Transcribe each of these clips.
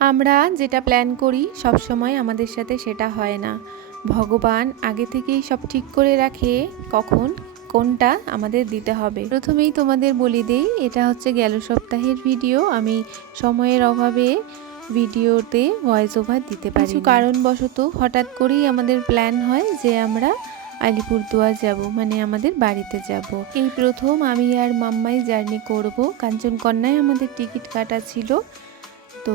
আমরা যেটা প্ল্যান করি সব সময় আমাদের সাথে সেটা হয় না। ভগবান আগে থেকেই সব ঠিক করে রাখে কখন কোনটা আমাদের দিতে হবে। প্রথমেই তোমাদের বলে দেই, এটা হচ্ছে গেল সপ্তাহের ভিডিও। আমি সময়ের অভাবে ভিডিওতে ভয়েস ওভার দিতে পারি। কিছু কারণবশত হঠাৎ করেই আমাদের প্ল্যান হয় যে আমরা আলিপুরদুয়ার যাব, মানে আমাদের বাড়িতে যাব। এই প্রথম আমি আর মাম্মাই জার্নি করব। কাঞ্চনকন্যায় আমাদের টিকিট কাটা ছিল, তো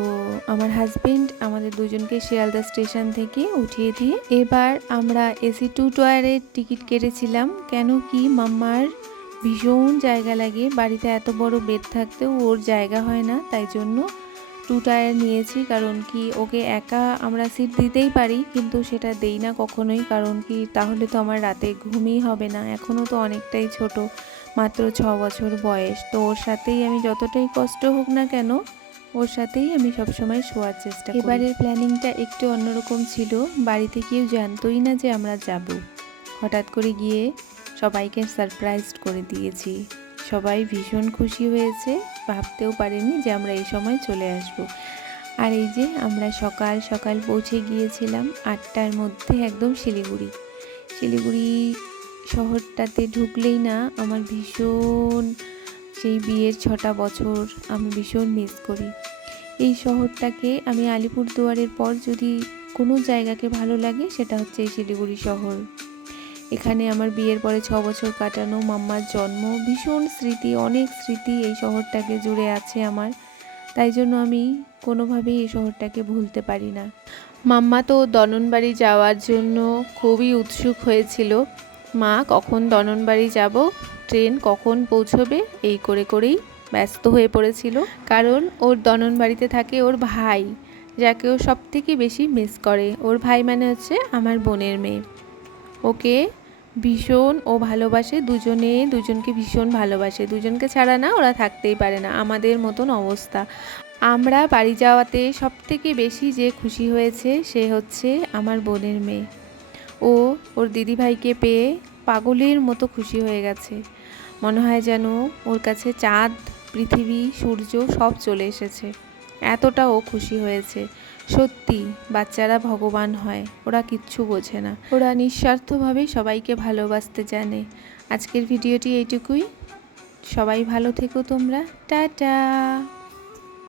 আমার হাজবেন্ড আমাদের দুজনকে শিয়ালদা স্টেশন থেকে উঠিয়ে দিয়ে এবার আমরা এসি 2 টায়ারের টিকিট কেটেছিলাম। কেন কি মাম্মার ভীষণ জায়গা লাগে, বাড়িতে এত বড় বেড থাকতেও ওর জায়গা হয় না, তাই জন্য 2 টায়ার নিয়েছি। কারণ কি ওকে একা আমরা সিট দিতেই পারি, কিন্তু সেটা দেই না কখনোই। কারণ কি তাহলে তো আমার রাতে ঘুমই হবে না। এখনও তো অনেকটাই ছোট, মাত্র 6 বছর বয়স। তো ওর সাথেই আমি যতটাই কষ্ট হোক না কেন ওর সাথেই আমি সবসময় শোয়ার চেষ্টা করি। এবারের প্ল্যানিংটা একটু অন্যরকম ছিল। বাড়িতে কেউ জানতোই না যে আমরা যাব। হঠাৎ করে গিয়ে সবাইকে সারপ্রাইজ করে দিয়েছি। সবাই ভীষণ খুশি হয়েছে, ভাবতেও পারেনি যে আমরা এই সময় চলে আসব। আর এই যে আমরা সকাল সকাল পৌঁছে গিয়েছিলাম 8টার মধ্যে একদম শিলিগুড়ি শহরটাতে ঢুকলেই না আমার ভীষণ সেই বিয়ের 6টা বছর আমি ভীষণ মিস করি। এই শহরটাকে আমি আলিপুরদুয়ারের পর যদি কোনো জায়গাকে ভালো লাগে সেটা হচ্ছে এই শিলিগুড়ি শহর। এখানে আমার বিয়ের পরে 6 বছর কাটানো, মাম্মার জন্ম, ভীষণ স্মৃতি, অনেক স্মৃতি এই শহরটাকে জুড়ে আছে আমার। তাই জন্য আমি কোনোভাবেই এই শহরটাকে ভুলতে পারি না। মাম্মা তো দননবাড়ি যাওয়ার জন্য খুবই উৎসুক হয়েছিল। মা কখন দননবাড়ি যাব, ট্রেন কখন পৌঁছবে, এই করেই ব্যস্ত হয়ে পড়েছিল। কারণ ওর দননবাড়িতে থাকে ওর ভাই, যাকে ও সব থেকে বেশি মিস করে। ওর ভাই মানে হচ্ছে আমার বোনের মেয়ে। ওকে ভীষণ ও ভালোবাসে, দুজনকে ভীষণ ভালোবাসে। দুজনকে ছাড়া না ওরা থাকতেই পারে না, আমাদের মতন অবস্থা। আমরা বাড়ি যাওয়াতে সব থেকে বেশি যে খুশি হয়েছে সে হচ্ছে আমার বোনের মেয়ে। ও ওর দিদিভাইকে পেয়ে পাগলের মতো খুশি হয়ে গেছে। মনে হয় যেন ওর কাছে চাঁদ, পৃথিবী, সূর্য সব চলে এসেছে, এতটা ও খুশি হয়েছে। সত্যি বাচ্চারা ভগবান হয়, ওরা কিচ্ছু বোঝে না, ওরা নিঃস্বার্থভাবে সবাইকে ভালোবাসতে জানে। আজকের ভিডিওটি এইটুকুই। সবাই ভালো থেকো তোমরা, টাটা।